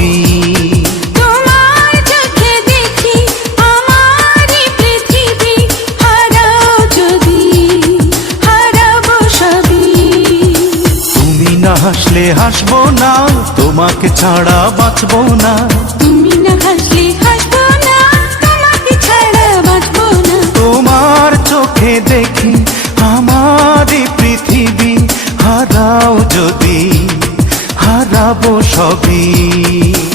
সবই তোমার চোখে দেখি আমারই পৃথিবী হারাও যদি হারাবো সবই। তুমি না হাসলে হাসবো না তোমাকে ছাড়া বাঁচবো না। তুমি না হাসলে হাসবো না তোমাকে ছাড়া বাঁচবো না। তোমার চোখে দেখি হারাবো সবই।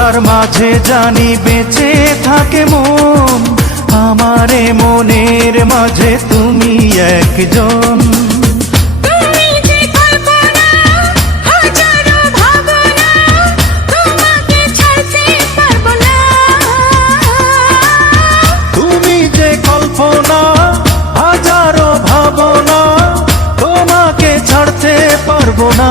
ভালোবাসার মাঝে জানি বেঁচে থাকে মন। আমারে মনের মাঝে তুমি একজন। তুমি যে কল্পনা হাজারো ভাবনা তোমাকে ছাড়তে পারব না।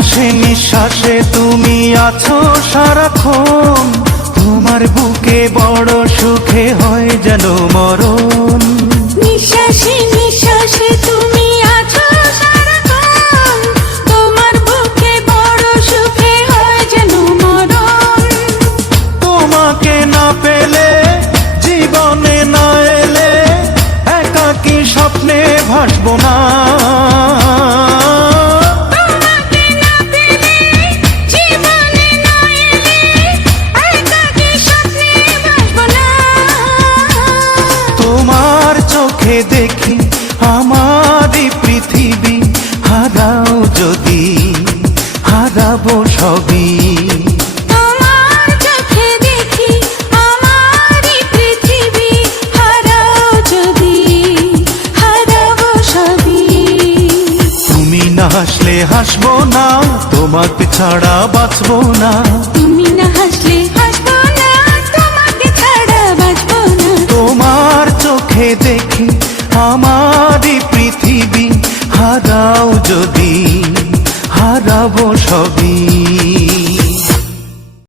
নিঃশ্বাসে নিঃশ্বাসে তুমি আছো সারাক্ষণ। তোমার বুকে বড় সুখে হয় যেন মরণ। নিঃশ্বাসে নিঃশ্বাসে তুমি আছো সারাক্ষণ। তোমার বুকে বড় সুখে হয় যেন মরণ। তোমাকে না পেলে জীবনে না এলে একাকি স্বপ্নে ভাসবো না। দেখি আমারই পৃথিবী। হারাও যদি হারাবো সবই। হাসলে হাসবো না তোমাকে ছাড়া বাঁচবো না। তুমি না হাসলে হাসবো না তোমাকে ছাড়া বাঁচবো না। তোমার চোখে দেখি আমারই পৃথিবী হারাও যদি হারাবো সবই।